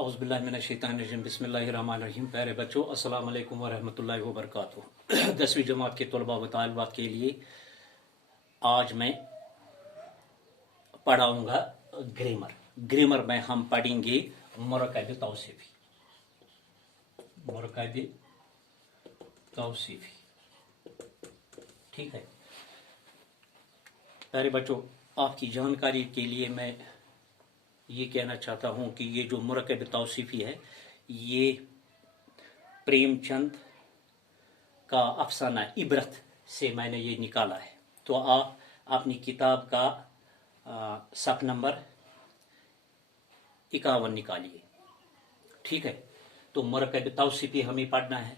औज़ुबिल्लाहिमिनश्शैतानिर्रजीम बिस्मिल्लाहिर्रहमानिर्रहीम। प्यारे बच्चों, अस्सलाम वालेकुम वरहमतुल्लाहि वबरकातुहू। 10वीं जमात के तलबा व तालिबात के लिए आज मैं पढ़ाऊँगा ग्रामर। ग्रामर में हम पढ़ेंगे मुरक्कब तौसीफ़ी। मुरक्कब तौसीफ़ी, ठीक है। प्यारे बच्चों, आपकी जानकारी के लिए मैं ये कहना चाहता हूँ कि ये जो मुरक्कब तौसीफ़ी है, ये प्रेमचंद का अफसाना इबरत से मैंने ये निकाला है। तो आप अपनी किताब का सफ़ नंबर 51 निकालिए, ठीक है। तो मुरक्कब तौसीफ़ी हमें पढ़ना है।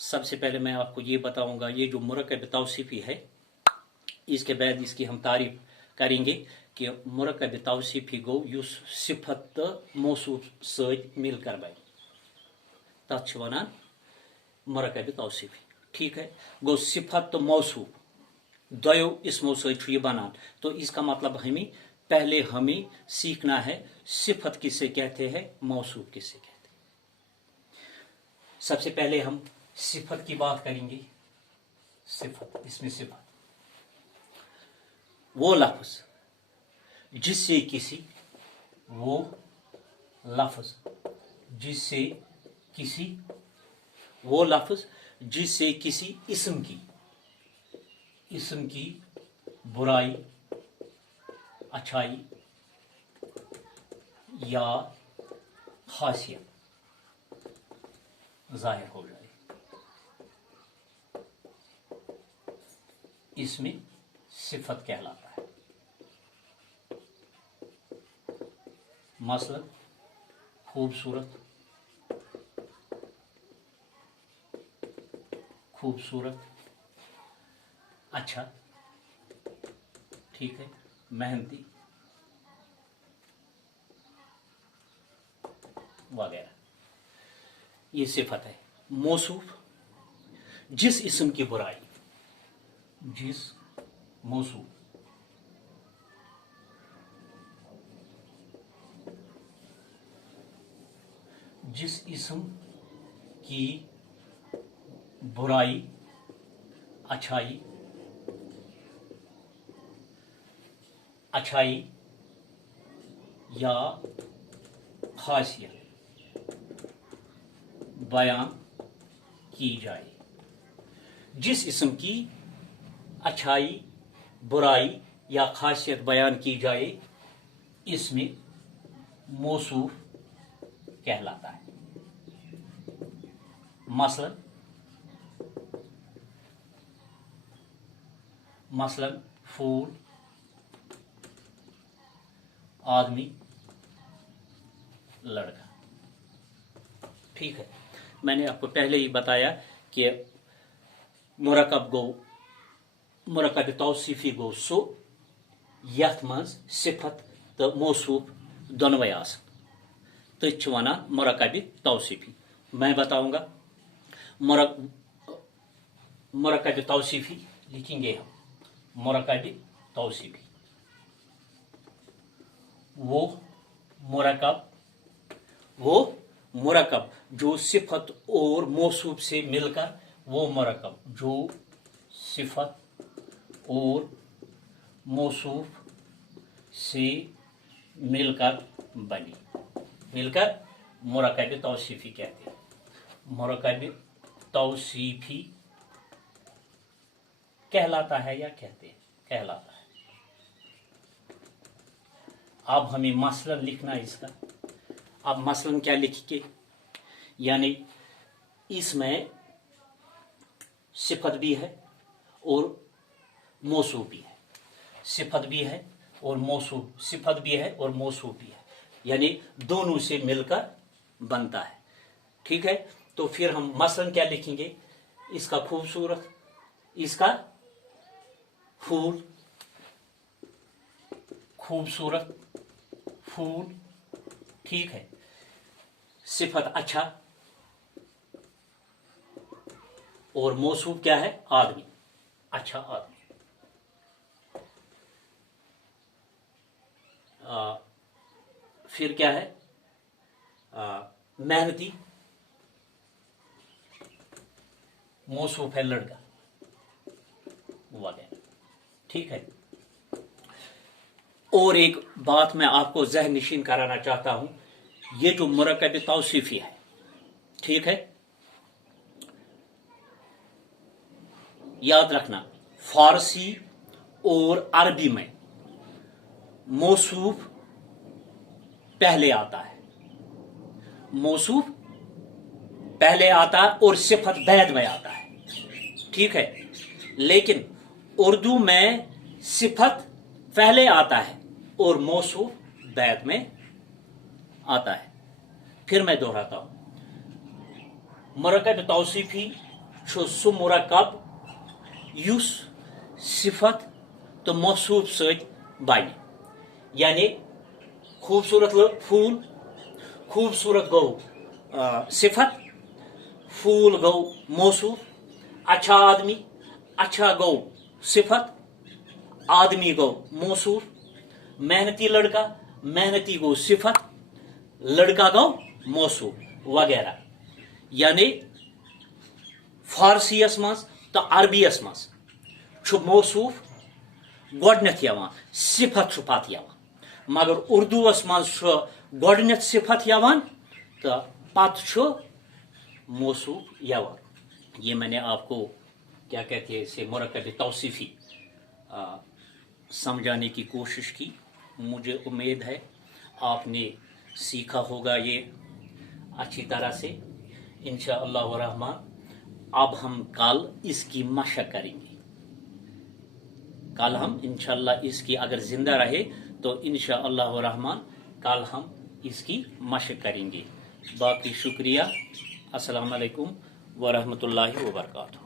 सबसे पहले मैं आपको ये बताऊंगा, ये जो मुरक्कब तौसीफ़ी है, इसके बाद इसकी हम तारीफ करेंगे कि मुरक्कब तौसीफ़ी गो युस सिफत मौसूफ सत मिलकर बन, तथ वनान मुरक्कब तौसीफ़ी, ठीक है। गो सिफत मौसूफ दो इसमों सत ये बनान। तो इसका मतलब हमें सीखना है सिफत किसे कहते हैं, मौसूफ किसे कहते हैं। सबसे पहले हम सिफत की बात करेंगे। सिफत, इसमें सिफत वो लफ्ज जिससे किसी, वो लफ्ज जिससे किसी, वो लफ्ज जिससे किसी इस्म की बुराई, अच्छाई या खासियत जाहिर हो जाए, इसमें सिफत कहलाता है। मसलन खूबसूरत, खूबसूरत, अच्छा, ठीक है, मेहनती वगैरह, ये सिफत है। मौसूफ जिस इस्म की बुराई, जिस मौसूफ जिस इस्म की बुराई, अच्छाई या खासियत बयान की जाए। जिस इस्म की अच्छाई, बुराई या खासियत बयान की जाए, इसमें मौसूफ कहलाता है। मसलन फूल, आदमी, लड़का, ठीक है। मैंने आपको पहले ही बताया कि मुरक्कब तौसीफ़ी गो सो यथ मज सिफत तो मौसूफ दोनों आसन, तो वनान मुरक्कब तौसीफ़ी। मैं बताऊंगा मुरक्कब तौसीफ़ी लिखेंगे हम। मुरक्कब तौसीफ़ी वो मुरक्कब जो सिफत और मौसूफ से मिलकर, वो मुरक्कब जो सिफत और मौसूफ से मिलकर बनी, मिलकर मुरक्कब तौसीफ़ी कहते हैं। मुरक्कब तौसीफ़ी कहलाता है या कहते हैं, कहलाता है। अब हमें मसलन लिखना है इसका। अब मसलन क्या लिखेंगे, यानी इसमें सिफत भी है और मौसूफ भी है। सिफत भी है और मौसूफ, सिफत भी है और मौसूफ भी है, यानी दोनों से मिलकर बनता है, ठीक है। तो फिर हम मसलन क्या लिखेंगे, इसका खूबसूरत, इसका फूल, खूबसूरत फूल, ठीक है। सिफत अच्छा और मौसूफ क्या है, आदमी, अच्छा आदमी। फिर क्या है, मेहनती मौसूफ है लड़का वगैरह। ठीक है। और एक बात मैं आपको ज़हन नशीन कराना चाहता हूं, ये जो मुरक्कब तौसीफी है, ठीक है, याद रखना फारसी और अरबी में मौसूफ पहले आता है, मौसूफ पहले आता है और सिफत बैद में आता है। ठीक है। लेकिन उर्दू में सिफत पहले आता है और मौसूफ बैद में आता है। फिर मैं दोहराता हूं, मुरक्कब तौसीफी छो सु मुरक्कब युस सिफत तो मौसूफ सत बन, यानी खूबसूरत फूल, खूबसूरत गो सिफत, फूल गो मौसूफ, अच्छा आदमी, अच्छा गो सिफत, आदमी गो मौसूफ, मेहनती लड़का, मेहनती गो सिफत, लड़का गो मौसूफ वगैरह। यानी फारसी मज तो अरबी मज मौसूफ गोडनेथ यवान, सिफत पत यवान, मगर उर्दू मज गोडनेथ सिफत यवान तो पत मौसूफ यवान। ये मैंने आपको क्या कहते हैं इसे मुरक्कब तौसीफी समझाने की कोशिश की। मुझे उम्मीद है आपने सीखा होगा ये अच्छी तरह से। इंशाअल्लाह रहमान अब हम कल इसकी मशक करेंगे। कल हम इंशाअल्लाह इसकी अगर जिंदा रहे तो इंशाअल्लाह रहमान कल हम इसकी मशक करेंगे। बाकी शुक्रिया। अस्सलाम वालेकुम व रहमतुल्लाहि व बरकातहू।